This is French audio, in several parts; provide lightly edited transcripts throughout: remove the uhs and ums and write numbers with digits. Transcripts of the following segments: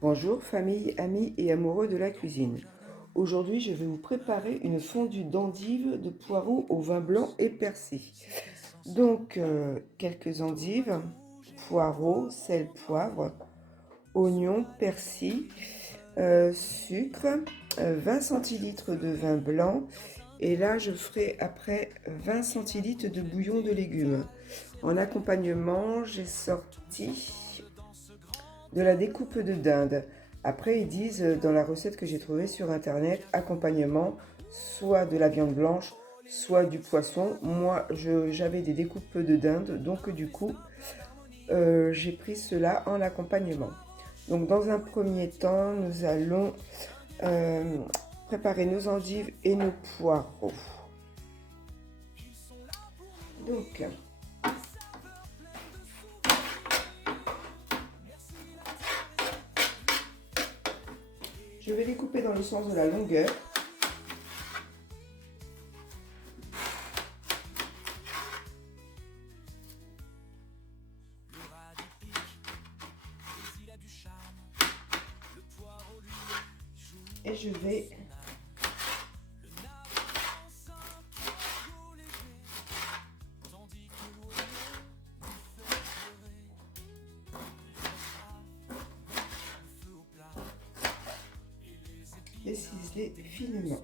Bonjour famille, amis et amoureux de la cuisine. Aujourd'hui, je vais vous préparer une fondue d'endives de poireaux au vin blanc et persil. Donc, quelques endives, poireaux, sel, poivre, oignons, persil, sucre, 20 centilitres de vin blanc. Et là, je ferai après 20 centilitres de bouillon de légumes. En accompagnement, j'ai sorti de la découpe de dinde. Après, ils disent dans la recette que j'ai trouvée sur internet, accompagnement, soit de la viande blanche, soit du poisson. Moi, j'avais des découpes de dinde, donc du coup, j'ai pris cela en accompagnement. Donc, dans un premier temps, nous allons préparer nos endives et nos poireaux. Donc, je vais les couper dans le sens de la longueur. Et je vais les ciseler finement.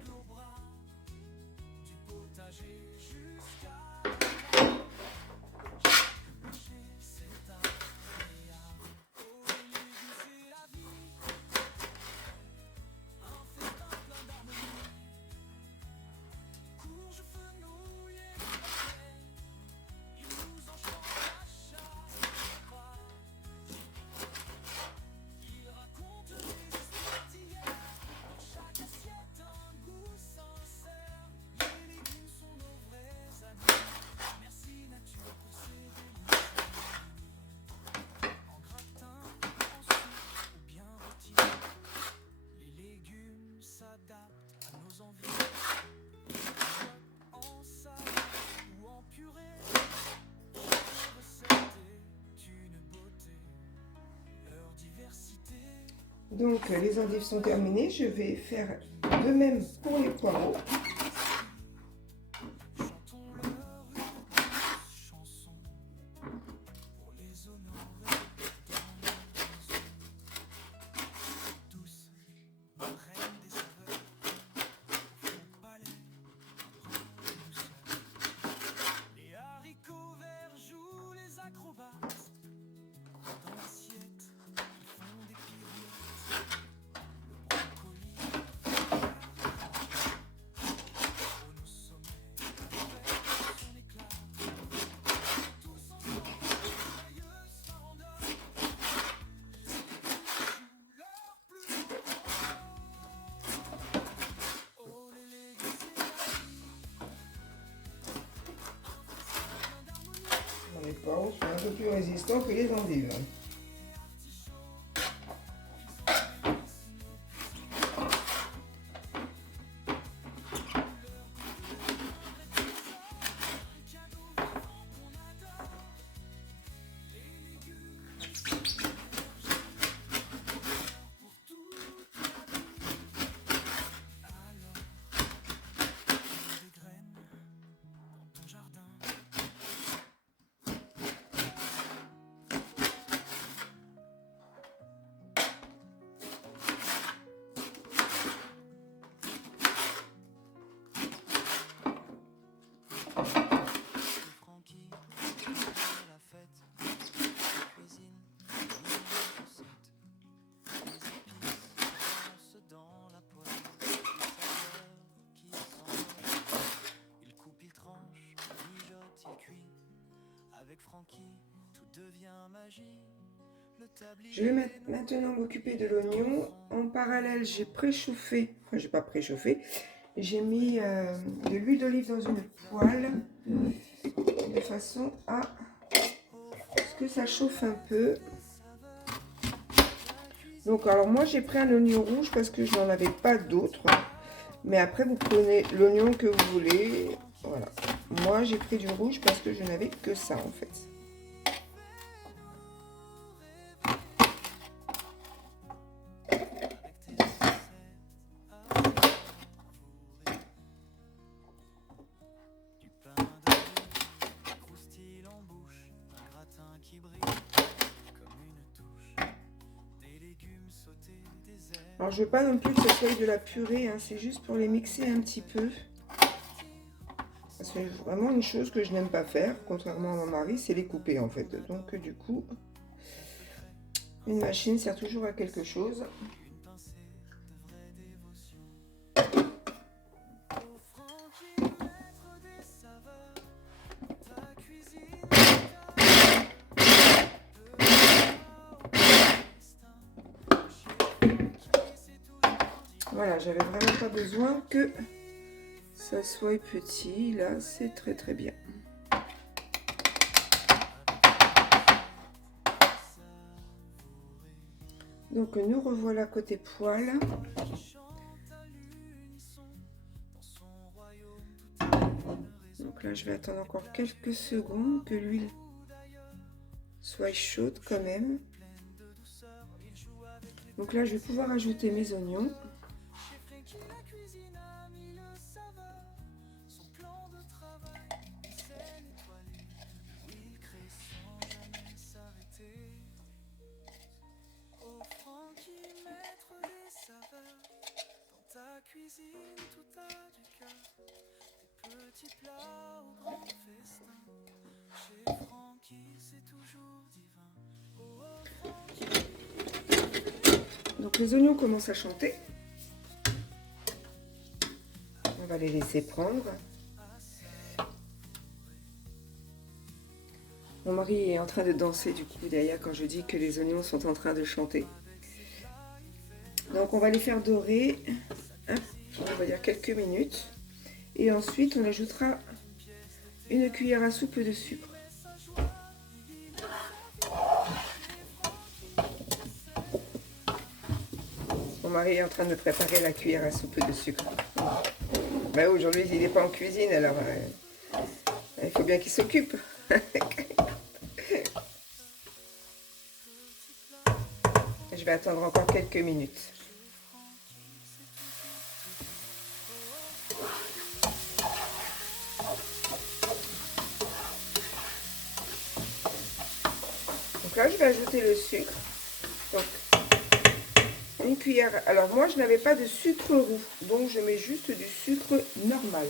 Donc, les endives sont terminées. Je vais faire de même pour les poireaux. Les poireaux sont un peu plus résistants que les endives. Je vais maintenant m'occuper de l'oignon. En parallèle, j'ai préchauffé, enfin j'ai pas préchauffé, j'ai mis de l'huile d'olive dans une poêle de façon à ce que ça chauffe un peu. Donc alors moi j'ai pris un oignon rouge parce que je n'en avais pas d'autre. Mais après vous prenez l'oignon que vous voulez. Voilà. Moi j'ai pris du rouge parce que je n'avais que ça en fait. Alors, je veux pas non plus que ça soit de la purée, hein, c'est juste pour les mixer un petit peu. C'est vraiment une chose que je n'aime pas faire, contrairement à mon mari, c'est les couper en fait. Donc du coup, une machine sert toujours à quelque chose. Voilà, j'avais vraiment pas besoin que ça soit petit. Là, c'est très très bien. Donc nous revoilà côté poêle. Donc là, je vais attendre encore quelques secondes que l'huile soit chaude quand même. Donc là, je vais pouvoir ajouter mes oignons. Donc les oignons commencent à chanter. On va les laisser prendre. Mon mari est en train de danser du coup derrière quand je dis que les oignons sont en train de chanter. Donc on va les faire dorer, hein, on va dire quelques minutes. Et ensuite on ajoutera une cuillère à soupe de sucre. Mon mari est en train de préparer la cuillère à soupe de sucre. Ben, aujourd'hui il n'est pas en cuisine, alors il faut bien qu'il s'occupe. Je vais attendre encore quelques minutes. Donc là, je vais ajouter le sucre. Donc, une cuillère. Alors moi, je n'avais pas de sucre roux, donc je mets juste du sucre normal.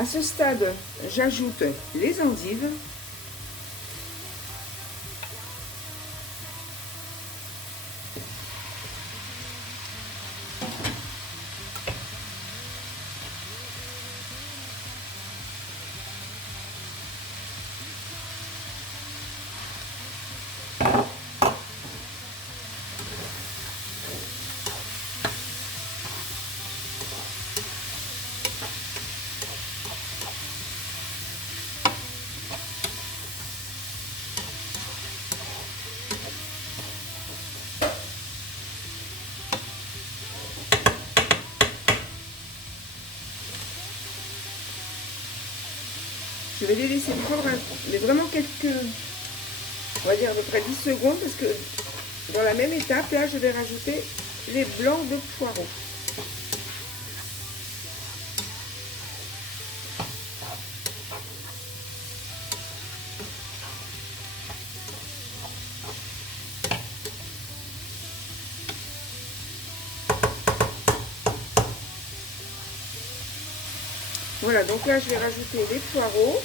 À ce stade, j'ajoute les endives. Je vais les laisser prendre mais vraiment quelques, on va dire à peu près 10 secondes, parce que dans la même étape, là, je vais rajouter les blancs de poireaux. Voilà, donc là, je vais rajouter les poireaux.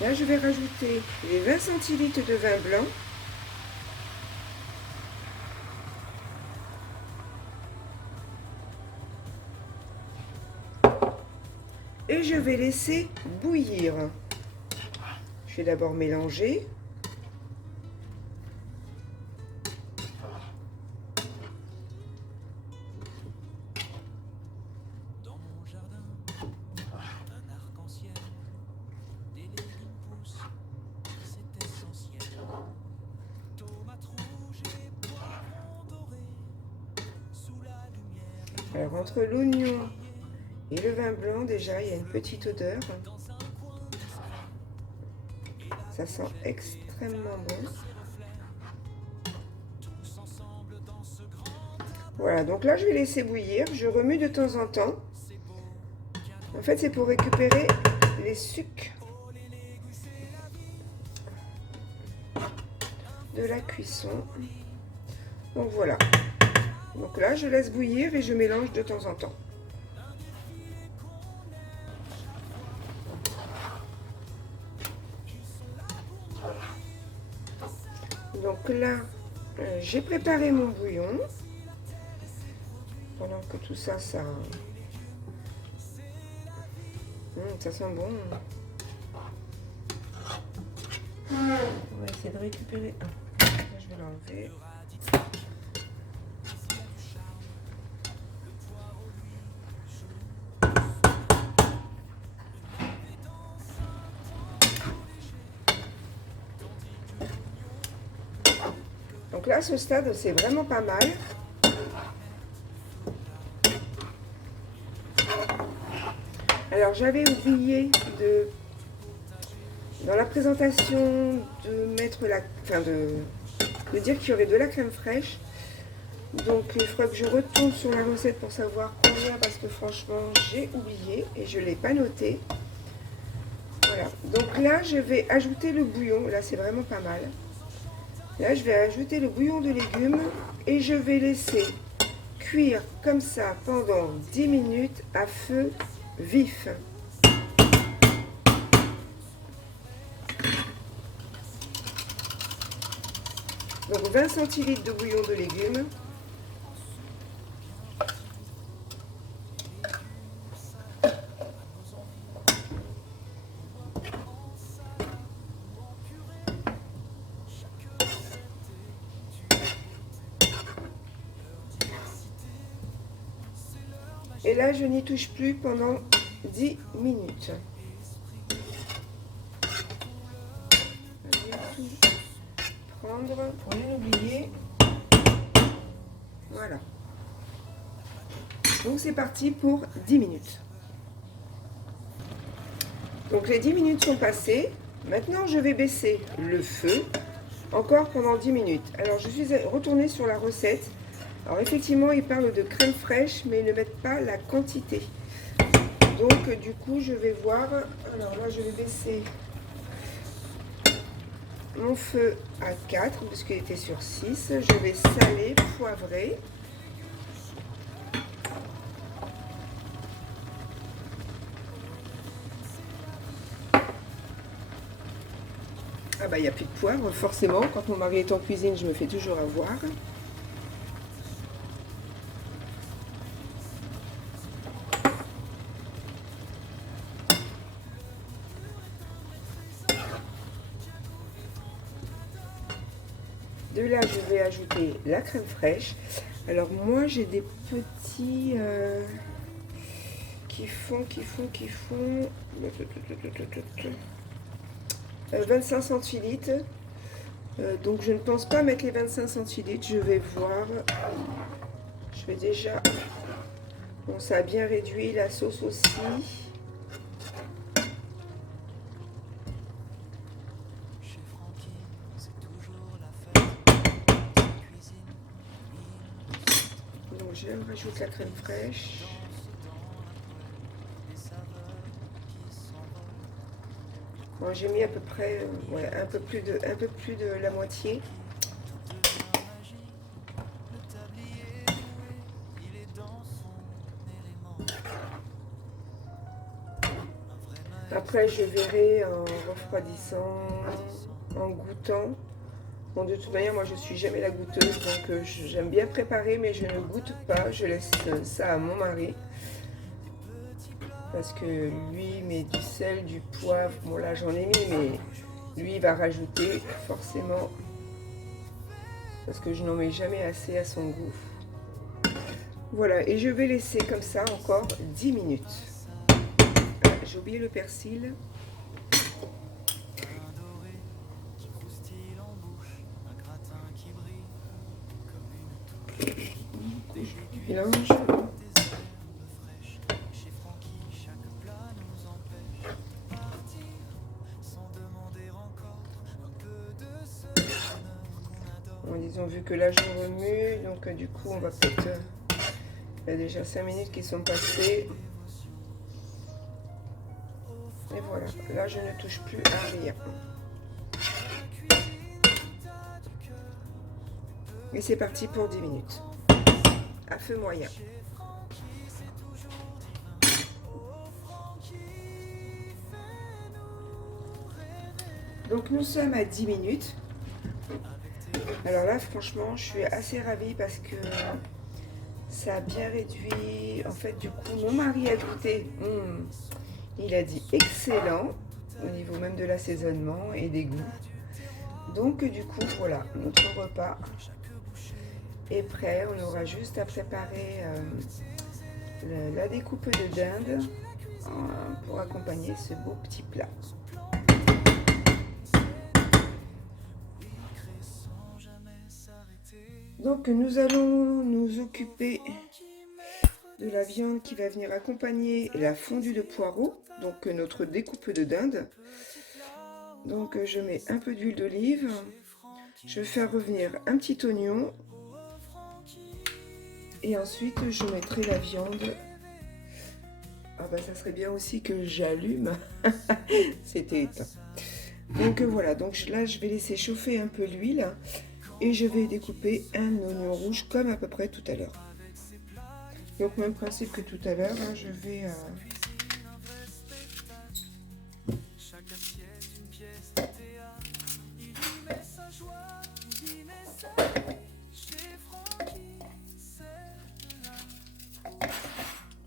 Là, je vais rajouter les 20 centilitres de vin blanc. Et je vais laisser bouillir. Je vais d'abord mélanger. Alors entre l'oignon et le vin blanc, déjà, il y a une petite odeur. Ça sent extrêmement bon. Voilà, donc là, je vais laisser bouillir. Je remue de temps en temps. En fait, c'est pour récupérer les sucs de la cuisson. Donc voilà. Donc là, je laisse bouillir et je mélange de temps en temps. Donc là, j'ai préparé mon bouillon. Pendant que tout ça, ça sent bon. On va essayer de récupérer un. Là, je vais l'enlever. Donc là, à ce stade, c'est vraiment pas mal. Alors, j'avais oublié dans la présentation de mettre de dire qu'il y aurait de la crème fraîche. Donc, il faudra que je retourne sur la recette pour savoir combien, parce que franchement, j'ai oublié et je ne l'ai pas noté. Voilà. Donc là, je vais ajouter le bouillon. Là, c'est vraiment pas mal. Là, je vais ajouter le bouillon de légumes et je vais laisser cuire comme ça pendant 10 minutes à feu vif. Donc 20 centilitres de bouillon de légumes. Et là, je n'y touche plus pendant 10 minutes. Je vais tout prendre pour rien oublier. Voilà. Donc c'est parti pour 10 minutes. Donc les 10 minutes sont passées. Maintenant, je vais baisser le feu encore pendant 10 minutes. Alors, je suis retournée sur la recette. Alors effectivement, ils parlent de crème fraîche, mais ils ne mettent pas la quantité. Donc du coup, je vais voir. Alors là, je vais baisser mon feu à 4, parce qu'il était sur 6. Je vais saler, poivrer. Ah bah, il n'y a plus de poivre, forcément. Quand mon mari est en cuisine, je me fais toujours avoir. De là, je vais ajouter la crème fraîche. Alors moi, j'ai des petits qui font 25 centilitres. Donc je ne pense pas mettre les 25 centilitres. Je vais voir. Je vais déjà... Bon, ça a bien réduit la sauce aussi. Donc je rajoute la crème fraîche. Bon, j'ai mis à peu près un peu plus de la moitié. Après, je verrai en refroidissant, en goûtant. Bon, de toute manière, moi, je suis jamais la goûteuse, donc j'aime bien préparer, mais je ne goûte pas. Je laisse ça à mon mari. Parce que lui met du sel, du poivre. Bon, là, j'en ai mis, mais lui, il va rajouter forcément. Parce que je n'en mets jamais assez à son goût. Voilà, et je vais laisser comme ça encore 10 minutes. Ah, j'ai oublié le persil. Mélange. Bon, disons, vu que là je remue, donc du coup on va peut-être... il y a déjà 5 minutes qui sont passées. Et voilà, là je ne touche plus à rien. Et c'est parti pour 10 minutes. À feu moyen. Donc nous sommes à 10 minutes. Alors là, franchement, je suis assez ravie parce que ça a bien réduit. En fait, du coup, mon mari a goûté. Il a dit excellent au niveau même de l'assaisonnement et des goûts. Donc du coup, voilà, notre repas est prêt. On aura juste à préparer la découpe de dinde pour accompagner ce beau petit plat. Donc nous allons nous occuper de la viande qui va venir accompagner la fondue de poireaux, donc notre découpe de dinde. Donc je mets un peu d'huile d'olive, je vais faire revenir un petit oignon et ensuite je mettrai la viande. Ah bah ça serait bien aussi que j'allume, c'était éteint. Donc voilà, donc là je vais laisser chauffer un peu l'huile et je vais découper un oignon rouge comme à peu près tout à l'heure. Donc même principe que tout à l'heure, hein, je vais...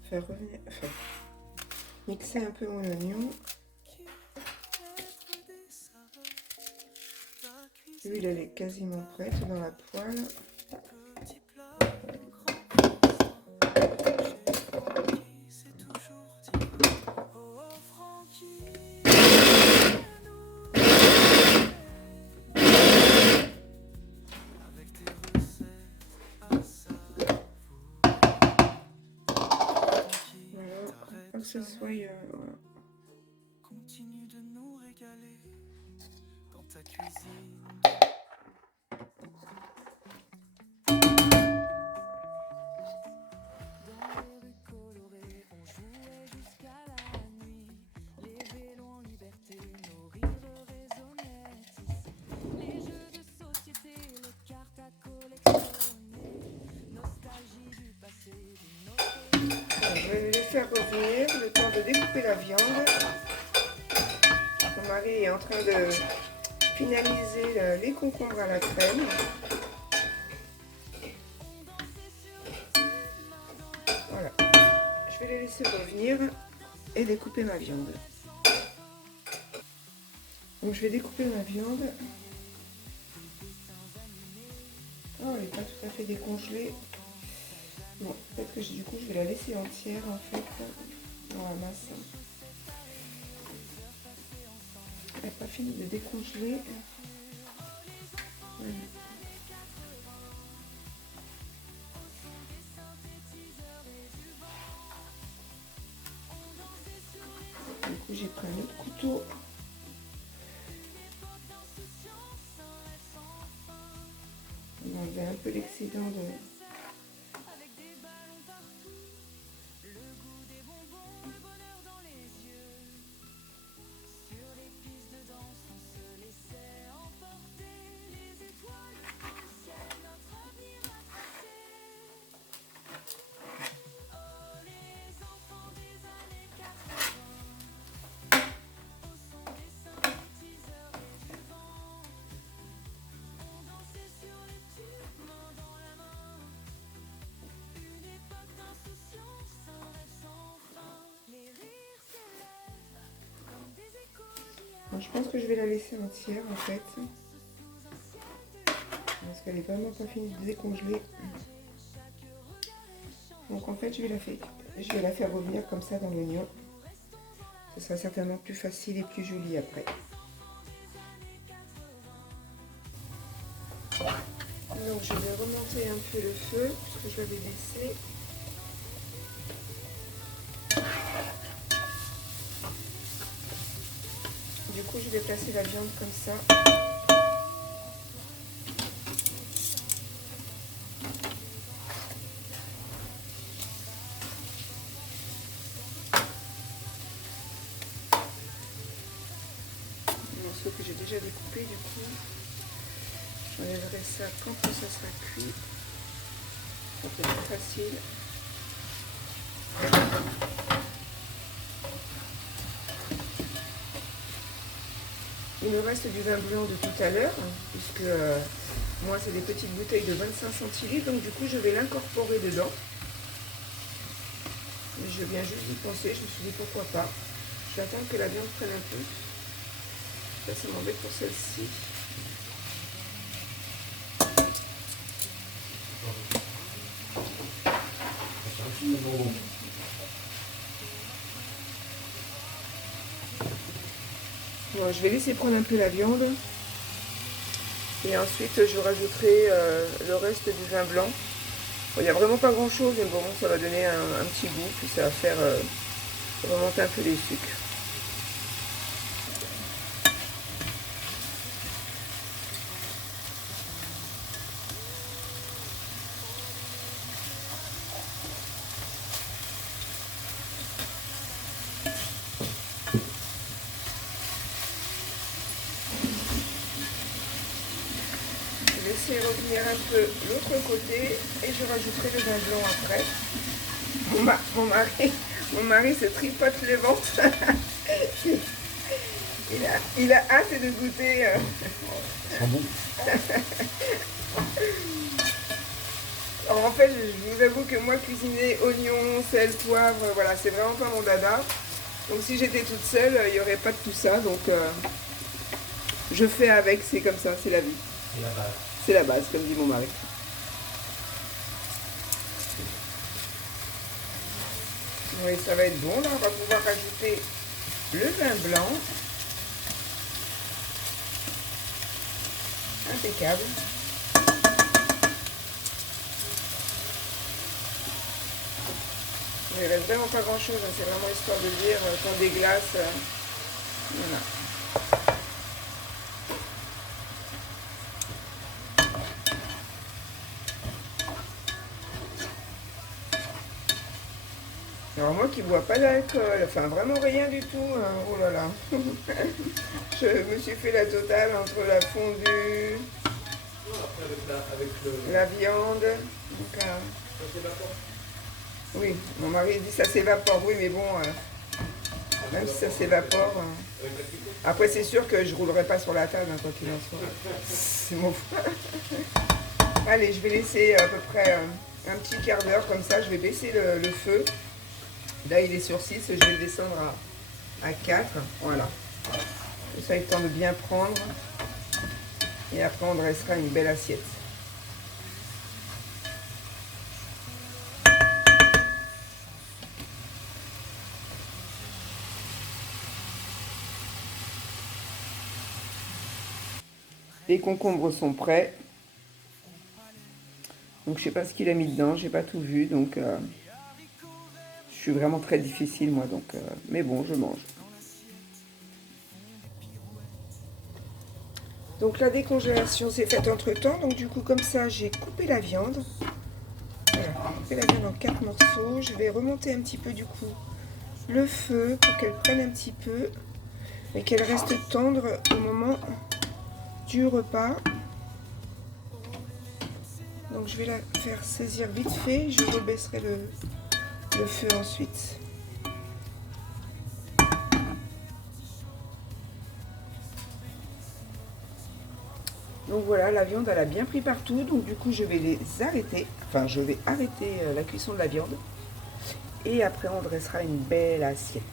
faire revenir... Enfin, mixer un peu mon oignon. L'huile elle est quasiment prête dans la poêle. Que ce soit voilà. Continue de nous régaler dans ta cuisine. Dans les rues colorées, on jouait jusqu'à la nuit. Les vélos en liberté, nos rires résonnaient ici. Les jeux de société, les cartes à collectionner. Nostalgie du passé, d'une autre... Je vais les faire revenir, le temps de découper la viande. Mon mari est en train de finaliser les concombres à la crème. Voilà. Je vais les laisser revenir et découper ma viande. Donc je vais découper ma viande. Oh, elle n'est pas tout à fait décongelée. Bon, peut-être que du coup je vais la laisser entière en fait dans la masse. Elle n'est pas finie de décongeler. Voilà. Du coup j'ai pris un autre couteau. On va enlever un peu l'excédent de... Donc, je pense que je vais la laisser entière en fait. Parce qu'elle est vraiment pas finie de décongeler. Donc en fait je vais la faire revenir comme ça dans l'oignon. Ce sera certainement plus facile et plus joli après. Donc je vais remonter un peu le feu parce que je l'avais baissé. Du coup je vais placer la viande comme ça. Le morceau que j'ai déjà découpé, du coup j'enlèverai ça quand ça sera cuit. Ça peut être facile. Il me reste du vin blanc de tout à l'heure, puisque moi c'est des petites bouteilles de 25 centilitres, donc du coup je vais l'incorporer dedans. Je viens juste d'y penser, je me suis dit pourquoi pas. Je vais attendre que la viande prenne un peu. Ça m'embête pour celle-ci. Bon, je vais laisser prendre un peu la viande. Et ensuite je rajouterai le reste du vin blanc. Bon, il n'y a vraiment pas grand chose, mais bon, ça va donner un petit goût, puis ça va faire remonter un peu les sucres. Je vais laisser revenir un peu l'autre côté et je rajouterai le vin blanc après. Mon mari se tripote le ventre. il a hâte de goûter. C'est bon. Alors en fait, je vous avoue que moi, cuisiner oignons, sel, poivre, voilà, c'est vraiment pas mon dada. Donc si j'étais toute seule, il n'y aurait pas de tout ça. Donc je fais avec, c'est comme ça, c'est la vie. C'est la base. C'est la base, comme dit mon mari. Oui, ça va être bon. Là, on va pouvoir rajouter le vin blanc. Impeccable. Il ne reste vraiment pas grand chose, hein. C'est vraiment histoire de dire qu'on déglace. Voilà. Alors moi qui bois pas d'alcool, enfin vraiment rien du tout, hein. Oh là là. Je me suis fait la totale entre la fondue, la viande. Donc, Ça s'évapore. oui, mon mari dit ça s'évapore, oui mais bon, même si ça s'évapore. Après c'est sûr que je roulerai pas sur la table hein, quoi qu'il en soit. C'est mon Allez, je vais laisser à peu près un petit quart d'heure comme ça, je vais baisser le feu. Là il est sur 6, je vais le descendre à 4. Voilà. Ça, il temps de bien prendre. Et après, on dressera une belle assiette. Les concombres sont prêts. Donc, je sais pas ce qu'il a mis dedans. J'ai pas tout vu. Donc, je suis vraiment très difficile, moi. Donc, mais bon, je mange. Donc la décongélation s'est faite entre temps, donc du coup comme ça j'ai coupé la viande. Voilà, coupé la viande en 4 morceaux. Je vais remonter un petit peu du coup le feu pour qu'elle prenne un petit peu et qu'elle reste tendre au moment du repas. Donc je vais la faire saisir vite fait, je rebaisserai le feu ensuite. Donc voilà, la viande elle a bien pris partout, donc du coup je vais les arrêter, enfin je vais arrêter la cuisson de la viande et après on dressera une belle assiette.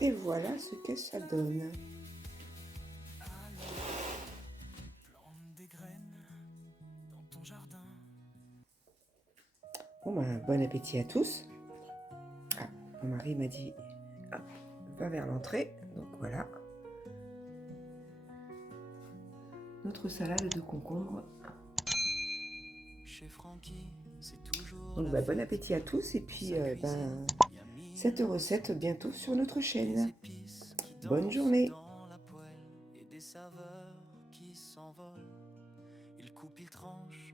Et voilà ce que ça donne. Bon ben, bon appétit à tous. Ah, mon mari m'a dit, hop, va vers l'entrée. Donc voilà. Notre salade de concombre. Donc bah, bon appétit à tous et puis cette recette bientôt sur notre chaîne. Bonne journée. Il coupe, il tranche,